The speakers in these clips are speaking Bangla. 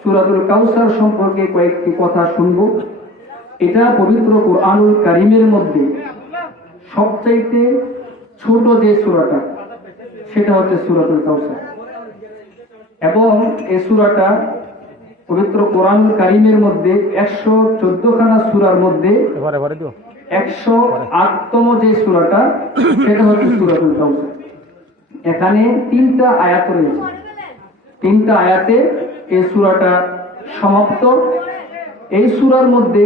সূরাতুল কাউসার সম্পর্কে কয়েকটি কথা শুনব। এটা পবিত্র কোরআনুল কারীমের মধ্যে সবচাইতে ছোট যে সূরাটা, সেটা হচ্ছে সূরাতুল কাউসার। এবং এই সূরাটা পবিত্র কোরআনুল কারীমের মধ্যে 114 খানা সূরার মধ্যে 108তম যে সূরাটা, সেটা হচ্ছে সূরাতুল কাউসার। এখানে 3টা আয়াত রয়েছে। 3টা আয়াতে এই সূরাটা সমাপ্ত। এই সূরার মধ্যে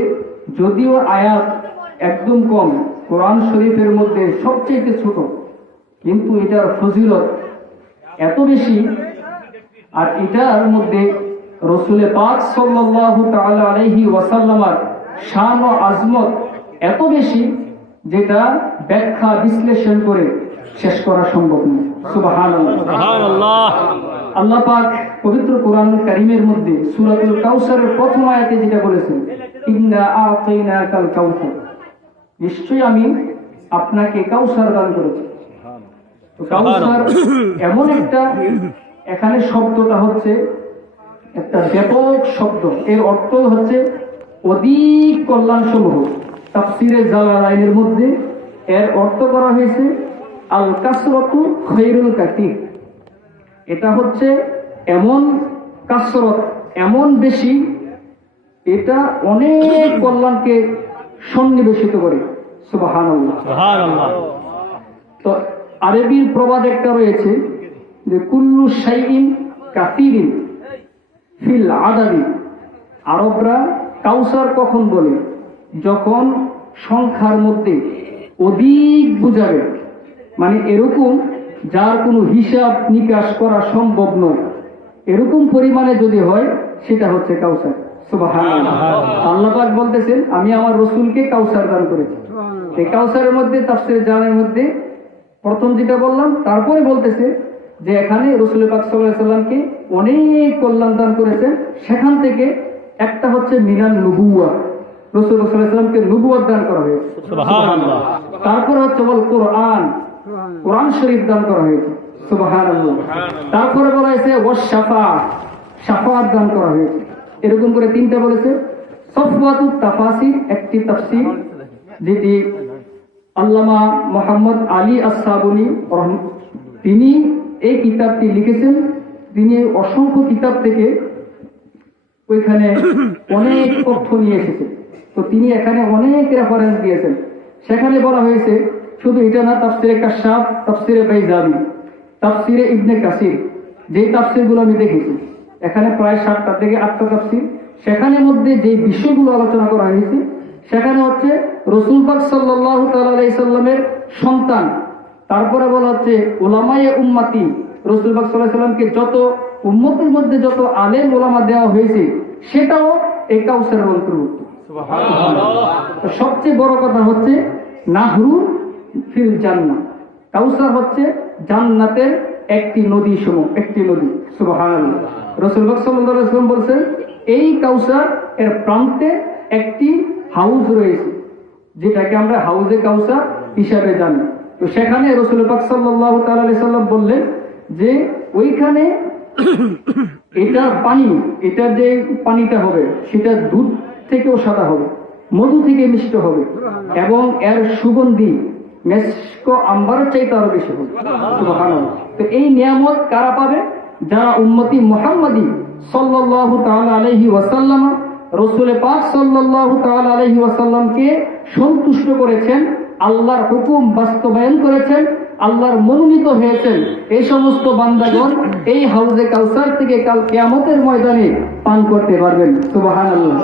যদিও আয়াত একদম কম, কোরআন শরীফের মধ্যে সবচেয়ে ছোট, কিন্তু এটার ফজিলত এত বেশি, আর এটার মধ্যে রাসূল পাক সাল্লাল্লাহু তাআলা আলাইহি ওয়াসাল্লামের শান ও আজমত এত বেশি, যেটা ব্যাখ্যা বিশ্লেষণ করে শেষ করা সম্ভব নয়। সুবহানাল্লাহ, সুবহানাল্লাহ। আল্লাহ পাক পবিত্র কোরআনুল কারীমের মধ্যে সূরাতুল কাউসারের প্রথম আয়াতে যেটা বলেছেন, ইন্না আ'তাইনাকাল কাউসার, নিশ্চয়ই আমি আপনাকে কাউসার দান করেছি। তো কাউসার এমন একটা, এখানে শব্দটা হচ্ছে একটা ব্যাপক শব্দ। এর অর্থ হচ্ছে অধিক কল্যাণ সমূহ। তাফসিরে জালালাইনের মধ্যে এর অর্থ করা হয়েছে আল কাসরাতু খায়রুল কাসীর। এটা হচ্ছে এমন কাসরত, এমন বেশি, এটা অনেক কল্যাণকে সন্নিবেশিত করে। সুবহানাল্লাহ, সুবহানাল্লাহ। তো আরবির প্রবাদ একটা রয়েছে যে কুল্লু শাইইন কাসীরিন ফিল আদাদি। আরবরা কাউসার কখন বলে? যখন সংখ্যার মধ্যে অধিক বুঝাবে, মানে এরকম যার কোনো হিসাব নিকাশ করা সম্ভব নয়, এরকম পরিমাণে যদি হয়, সেটা হচ্ছে কাউসার। সুবহানাল্লাহ। আল্লাহ পাক বলতেছেন, আমি আমার রাসূলকে কাউসার দান করেছি। এই কাউসারের মধ্যে তাফসীর জানের মধ্যে প্রথম যেটা বললাম, তারপরে বলতেছে যে এখানে রাসূল পাক সাল্লাল্লাহু আলাইহি সাল্লামকে অনেক কল্যাণ দান করেছেন। সেখান থেকে একটা হচ্ছে মিনান নবুওয়া, রাসূল সাল্লাল্লাহু আলাইহি সাল্লামকে নবুয়ত দান করা হয়েছে। সুবহানাল্লাহ। তারপরে হচ্ছে বল কোরআন, কোরআন শরীফ দান করা হয়েছে। সুবহানাল্লাহ। তারপরে বলা হয়েছে ওয়াস শাফাআত, শাফাআত দান করা হয়েছে। এরকম করে 3টা বলেছে। সফওয়াতুত তাফাসির, একটি তাফসীর যেটি আল্লামা মুহাম্মদ আলী আস-সাবুনী তিনি এই কিতাবটি লিখেছেন। তিনি অসংখ্য কিতাব থেকে ওইখানে অনেক তথ্য নিয়ে এসেছেন। তো তিনি এখানে অনেক রেফারেন্স দিয়েছেন। সেখানে বলা হয়েছে শুধু এটা না, তাফসিরে কাশাফ, তাফসিরে বাইজাবি, তাফসিরে ইবনে কাসির, যে তাফসিরগুলো আমি দেখেছি, এখানে প্রায় 7টা থেকে 8টা তাফসির। সেখানে মধ্যে যে বিষয়গুলো আলোচনা করা হয়েছে, সেখানে হচ্ছে রাসূল পাক সাল্লাল্লাহু তাআলা আলাইহি সাল্লামের সন্তান, তারপরে বলা হচ্ছে উলামায়ে উম্মতি, রাসূল পাক সাল্লাল্লাহু আলাইহি সাল্লামকে যত উম্মতের মধ্যে যত আলেম ওলামা দেওয়া হয়েছে, সেটাও এই কাউসারের অন্তর্ভুক্ত। সুবহানাল্লাহ। সবচেয়ে বড় কথা হচ্ছে নাহরু ফিল জান্নাহ, কাউসার হচ্ছে জান্নাতের একটি নদী সমূহ, একটি নদী। সুবহানাল্লাহ। রাসূল পাক সাল্লাল্লাহু আলাইহি ওয়াসাল্লাম বলেছেন, এই কাউসার এর প্রান্তে একটি হাউজ রয়েছে, যেটাকে আমরা হাউজে কাউসার হিসাবে জানি। তো সেখানে রাসূল পাক সাল্লাল্লাহু তাআলা আলাইহি সাল্লাম বললেন যে ওইখানে এটা পানি, এটা যে পানিটা হবে, সেটা দুধ থেকেও সাদা হবে, মধু থেকে মিষ্ট হবে, এবং এর সুগন্ধি মেশক আম্বারের চাইতে আরো বেশি হবে। সুবহানাল্লাহ। তো এই নিয়ামত কারা পাবে? যারা উম্মতি মুহাম্মাদি সাল্লাল্লাহু তাআলা আলাইহি ওয়াসাল্লাম, রাসূল পাক সাল্লাল্লাহু তাআলা আলাইহি ওয়াসাল্লামকে সন্তুষ্ট করেছেন, আল্লাহর হুকুম বাস্তবায়ন করেছেন, আল্লাহর মনোনীত হয়েছেন, এই সমস্ত বান্দাগণ এই হাউজে কাউসার থেকে কাল কিয়ামতের ময়দানে পান করতে পারবেন। সুবহানাল্লাহ।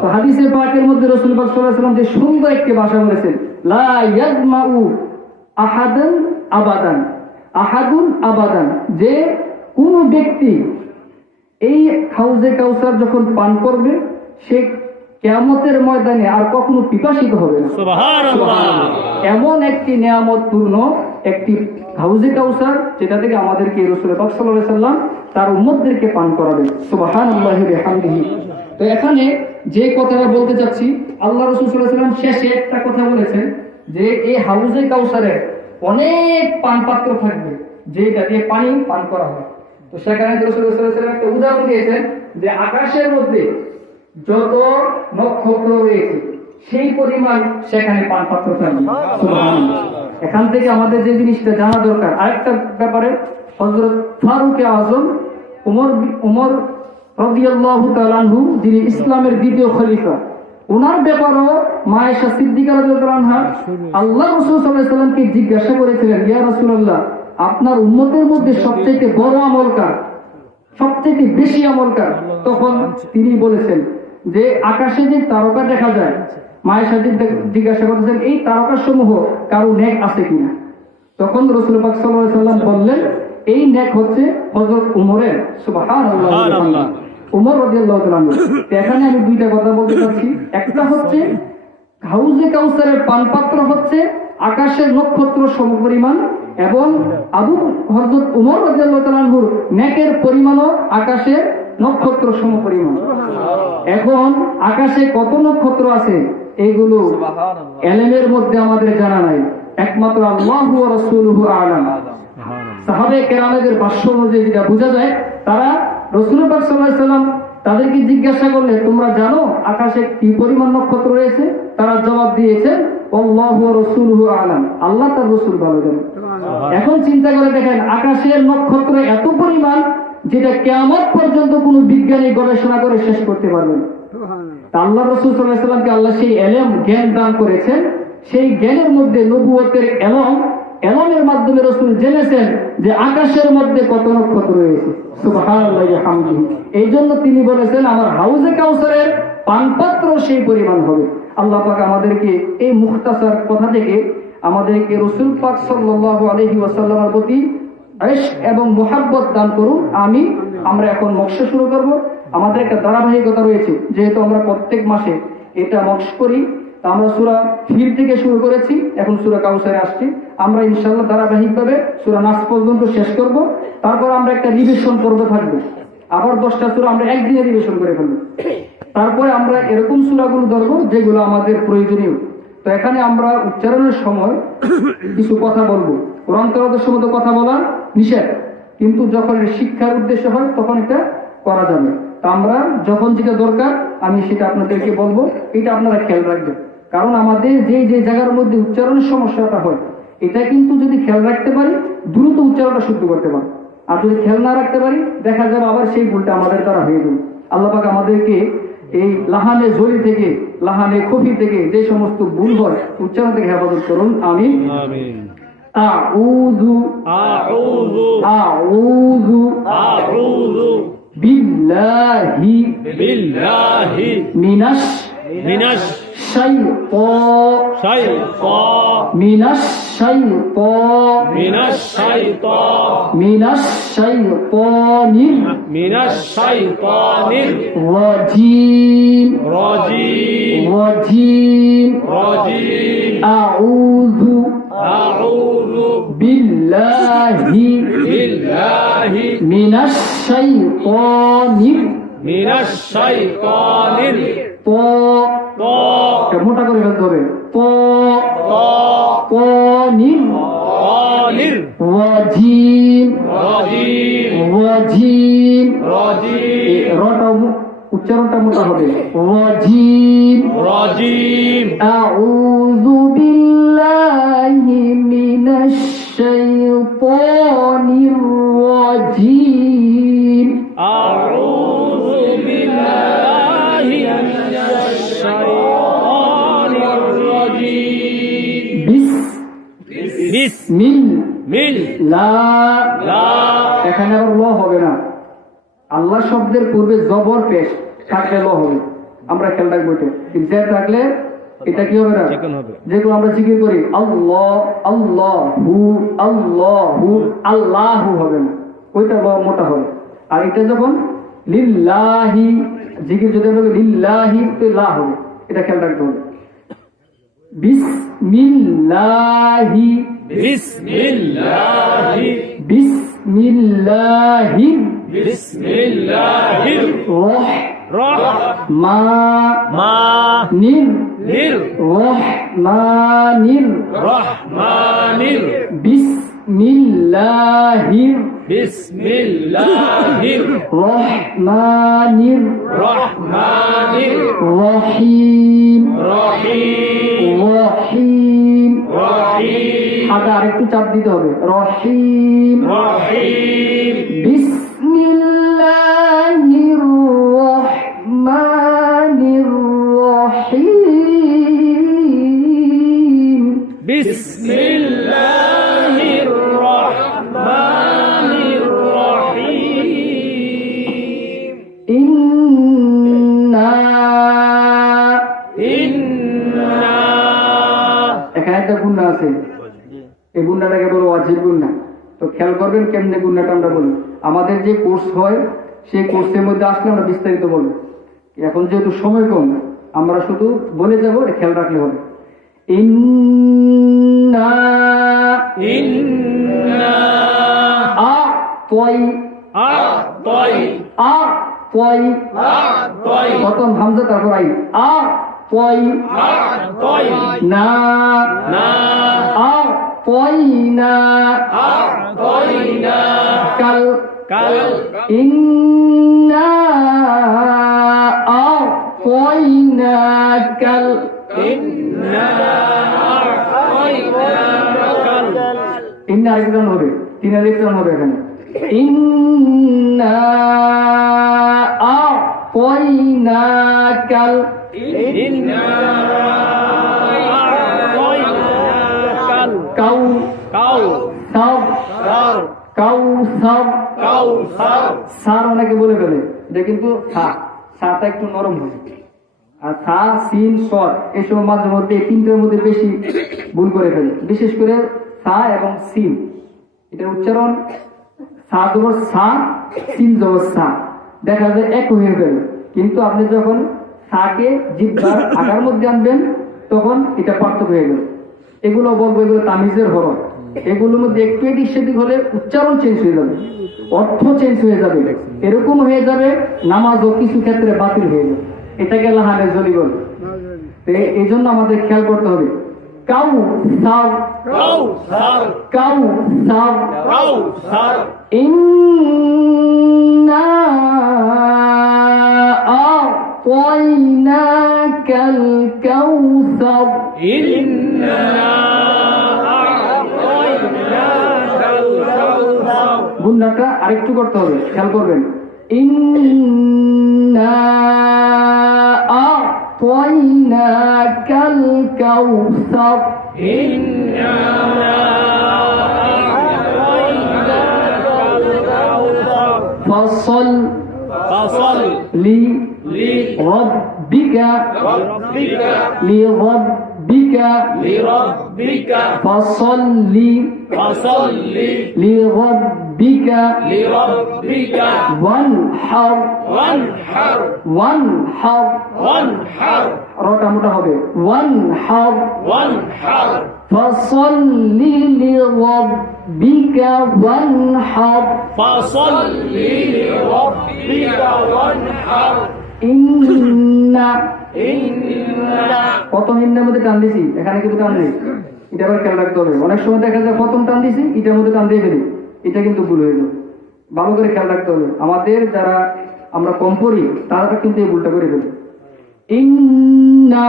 তো হাদিসে পাকের মধ্যে রাসূল পাক সাল্লাল্লাহু আলাইহি ওয়াসাল্লাম যে সুন্দর একটি ভাষা বলেছেন, লা ইয়াজমাউ আহাদান আবাদান, আহাদুন আবাদান, যে কোন ব্যক্তি এই হাউজে কাউসার যখন পান করবে, সে কিয়ামতের ময়দানে আর কখনো পিপাসিত হবে না। সুবহানাল্লাহ। এমন একটি নিয়ামতপূর্ণ একটি হাউজে কাউসার, যেটা থেকে আমাদেরকে রাসূল পাক সাল্লাল্লাহু আলাইহি ওয়াসাল্লাম তার উম্মতদেরকে পান করাবেন। সুবহানাল্লাহি ওয়া বিহামদিহি। তো এখানে যে কথাটা বলতে চাচ্ছি, আল্লাহ রাসূল সাল্লাল্লাহু আলাইহি ওয়াসাল্লাম শেষে একটা কথা বলেছেন যে এই হাউজে কাউসারে অনেক পান পাত্র থাকবে, যেটা দিয়ে পানি পান করা হয়। তো সেখানে রাসূল সাল্লাল্লাহু আলাইহি ওয়াসাল্লাম একটা উদাহরণ দিয়েছেন যে আকাশের মধ্যে যত নক্ষত্র রয়েছে সেই পরিমাণ সেখানে পানপাত্র থাকবে। সুবহানাল্লাহ। এখান থেকে আমাদের যে জিনিসটা জানা দরকার, আরেকটা ব্যাপারে হযরত ফারুক আযম উমর রাদিয়াল্লাহু তাআলা আনহু, যিনি ইসলামের দ্বিতীয় খলিফা, ওনার ব্যাপারও মা আয়েশা সিদ্দিকা রাদিয়াল্লাহু আনহা আল্লাহ রাসূল সাল্লাল্লাহু আলাইহি ওয়াসাল্লামকে জিজ্ঞাসা করেছিলেন, ইয়া রাসূলুল্লাহ, আপনার উম্মতের মধ্যে সবচেয়ে বড় আমল কার, সবচেয়ে বেশি আমল কার? তখন তিনি বলেছেন যে আকাশে যে তারকা দেখা যায়, মায়ের সাথে জিজ্ঞাসা করতেছেন এই তারকা সমূহ কারো নেক আছে কিনা? তখন রাসূল পাক সাল্লাল্লাহু আলাইহি ওয়াসাল্লাম বললেন এই নেক হচ্ছে হযরত উমরের। সুবহানাল্লাহ। উমর রাদিয়াল্লাহু তাআলা। এখানে আমি দুইটা কথা বলতে চাচ্ছি। একটা হচ্ছে হাউজে কাউসারের পানপাত্র হচ্ছে আকাশের নক্ষত্র সমপরিমাণ, এবং হযরত উমর রাদিয়াল্লাহু তাআলা আনহুর নেকের পরিমাণও আকাশের নক্ষত্র সমপরিমাণ। এখন আকাশে কত নক্ষত্র আছে এগুলো ইলমের মধ্যে আমাদের জানা নাই, একমাত্র আল্লাহু ওয়া রাসূলুহু আ'লাম। সাহাবে কেরামের ভাষ্য অনুযায়ী যেটা বোঝা যায়, তারা রাসূল পাক সাল্লাল্লাহু আলাইহি ওয়াসাল্লাম তাদেরকে জিজ্ঞাসা করলে তোমরা জানো আকাশে কি পরিমাণ নক্ষত্র রয়েছে? তারা জবাব দিয়েছে আল্লাহু ওয়া রাসূলুহু আ'লাম, আল্লাহ তার রাসূল ভালো জানেন। এখন চিন্তা করে দেখেন আকাশের নক্ষত্র এত পরিমাণ যেটা কিয়ামত পর্যন্ত কোনো বিজ্ঞানী গবেষণা করে শেষ করতে পারবে না। আল্লাহ রাসূল সাল্লাল্লাহু আলাইহি ওয়াসাল্লামকে আল্লাহ সেই ইলম জ্ঞান দান করেছেন, সেই জ্ঞানের মধ্যে নবুয়তের ইলমের মাধ্যমে রাসূল জেনেছেন যে আকাশের মধ্যে কত নক্ষত্র রয়েছে। সুবহানাল্লাহি ওয়া হামদিহি। এই জন্য তিনি বলেছেন আমার হাউজে কাউসারের পানপাত্র সেই পরিমাণ হবে। আল্লাহ পাক আমাদেরকে এই মুখতাসার কথা থেকে আমাদেরকে রাসূল পাক সাল্লাল্লাহু আলাইহি ওয়াসাল্লামের প্রতি ইশক এবং মুহাব্বত দান করুন। আমরা এখন মক্স শুরু করব। আমাদের একটা ধারাবাহিকতা রয়েছে, যেহেতু আমরা প্রত্যেক মাসে এটা মক্স করি, তা আমরা সূরা ফিল থেকে শুরু করেছি, এখন সূরা কাউসারে আসছি। আমরা ইনশাআল্লাহ ধারাবাহিকভাবে সূরা নাস পর্যন্ত শেষ করব। তারপর আমরা একটা রিভিশন পর্ব থাকবে, আবার 10টা সূরা আমরা একদিনে রিভিশন করে ফেলব। তারপরে আমরা এরকম সূরাগুলো ধরবো যেগুলো আমাদের প্রয়োজনীয়। তো এখানে আমরা উচ্চারণের সময় কিছু কথা বলবো। কোরআন তেলাওয়াতের সময় তো কথা বলা নিষেধ, কিন্তু যখন শিক্ষার উদ্দেশ্য হয় তখন এটা করা যাবে। তা আমরা যখন যেটা দরকার আমি সেটা আপনাদেরকে বলবো, এটা আপনারা খেয়াল রাখবেন। কারণ আমাদের যে জায়গার মধ্যে উচ্চারণের সমস্যাটা হয়, এটা কিন্তু যদি খেয়াল রাখতে পারি দ্রুত উচ্চারণটা শুদ্ধ করতে পারি, আর যদি খেয়াল না রাখতে পারি দেখা যাবে আবার সেই ভুলটা আমাদের দ্বারা হয়ে যাবে। আল্লাহ পাক আমাদেরকে এই লাহানে জলি থেকে, লাহানে খফি থেকে যে সমস্ত ভুল হয় উচ্চারণ থেকে হেফাজত করুন। আমিন। আউযু বিল্লাহি মিনাশ শাইতানির রাজীম। আউযু বিল্লাহি মিনাশ শাইতানির মোটা করে ফেলতে হবে। উচ্চারণটা মোটা হবে। আউযু বিল্লাহি মিনাশ শাইতানির রাজীম। এখানে আবার ল হবে না, আল্লাহ শব্দের পূর্বে জবর পেশ থাকলে ল হবে। আমরা খেয়াল রাখবো, যে থাকলে এটা কি হবে না, যেগুলো আমরা জিকির করি আল্লাহ আল্লাহু আল্লাহু আল্লাহু হবে না, ওইটা মোটা হবে। আর এটা যখন লিল্লাহি জিকির যদি আমরা লিল্লাহি তো লা হবে, এটা খেয়াল রাখতে হবে। বিসমিল্লাহি রহমানির বিসমিল্লাহির বিসমিল্লাহির রহমানির রহমানির রহিম রহিম রহিম রহিম হাতে আরেকটু চাপ দিতে হবে রহিম রহিম বিসমিল্লাহির রহমানির রহিম বিসমিল্লাহির রহমানির রহিম ইন্না এখানে একটা গুণা আছে, এই গুণাটাকে বলো ওয়াজিব গুণা। তো খেয়াল করবেন কেমনে গুণাটা আমরা বলি। আমাদের যে কোর্স হয় সেই কোর্সের মধ্যে আসলে আমরা বিস্তারিত বলবো। এখন যেহেতু সময় কম, আমরা শুধু বলে যাবো, এটা খেয়াল রাখলে হবে। ইন্না ইন্না আ'তাই আ'তাই আ'তাই আ'তাই প্রথম হামজা তারপর আইন আ'তাই আ'তাই না না আ'তাইনা আ'তাইনা কাল কাল ইন্না আ'তাইনা কাল ইন্না আ'তাইনা কাল ইন্না আরেকজন হবে, তিন আরেকজন হবে এখানে। ইন্না আ'তাইনা কাল ইন্না আ'তাইনা কাল কাউ কাউ সাব সার কাউ সাব কাউসার সার অনেকে বলে ফেলে, এটা কিন্তু সাটা একটু নরম হয়। আর সা সিন সর এসব মাঝে মধ্যে এই তিনটের মধ্যে বেশি ভুল করে ফেলে, বিশেষ করে সা এবং সিন। এটার উচ্চারণ সা জবর সা, সিন জবর সা, দেখা যায় এক হয়ে গেল। কিন্তু আপনি যখন সাকে জিহ্বার আগার মধ্যে আনবেন তখন এটা পার্থক্য হয়ে গেল। এগুলো বলবো এগুলো তামিজের হরফ। এগুলোর মধ্যে একটু এদিক সেদিক হলে উচ্চারণ চেঞ্জ হয়ে যাবে, অর্থ চেঞ্জ হয়ে যাবে, এরকম হয়ে যাবে নামাজও কিছু ক্ষেত্রে বাতিল হয়ে যাবে। এটাকে লাহানে জলি বলে। এই জন্য আমাদের খেয়াল করতে হবে। কাউ সাব কাউসার কাউ সাব কাউসার ইন্না আ'তাইনাকাল কাউসার ইন্না আ'তাইনাকাল কাউসার গুণাটা আরেকটু করতে হবে, খেয়াল করবেন। ইন্না আ'তাইনাকাল কাউসার ইন্না আ'তাইনাকাল কাউসার ফসল ফসল লি লিরাব্বিকা রব্বিকা লিরব্বিকা লিরাব্বিকা ফসল্লি ফসল্লি লিরব্বিকা লিরাব্বিকা ওয়ানহার ওয়ানহার ওয়ানহার ওয়ানহার রটা মোটা হবে ওয়ানহার ওয়ানহার ফসল্লি লিরব্বিকা ওয়ানহার ফসল্লি লিরাব্বিকা ওয়ানহার ইন্না ইন্না প্রথম ইন্নার মধ্যে টান দিছি, এখানে কিন্তু টান নেই। এটা আবার খেয়াল রাখতে হবে। অনেক সময় দেখা যায় প্রথম টান দিছি, এটার মধ্যে টান দিয়ে ফেলি, এটা কিন্তু ভুল হয়ে যাবে। ভালো করে খেয়াল রাখতে হবে। আমাদের যারা আমরা কম পড়ি তারা কিন্তু এই ভুলটা করে ফেলি। ইন্না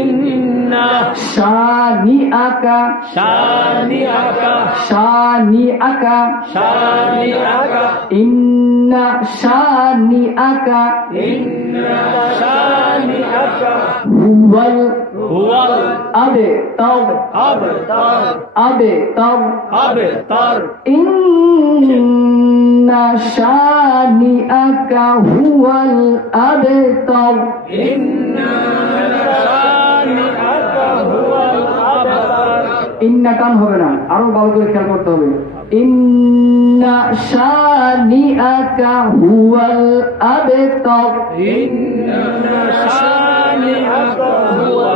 ইন্না শানিআকা শানিআকা শানিআকা শানিআকা ইন্না শানিআকা ইন্না শানিআকা হুয়াল হুয়াল আবতার আবতার আবতার আবতার ইন্না শানিআকা হুয়াল আবতার ইন্না শানিআকা হুয়াল আবতার ইন্না টান হবে না, আরো ভালো করে খেয়াল করতে হবে। ইন্না শানিআকা হুয়াল আবতার ইন্না শানিআকা হুয়াল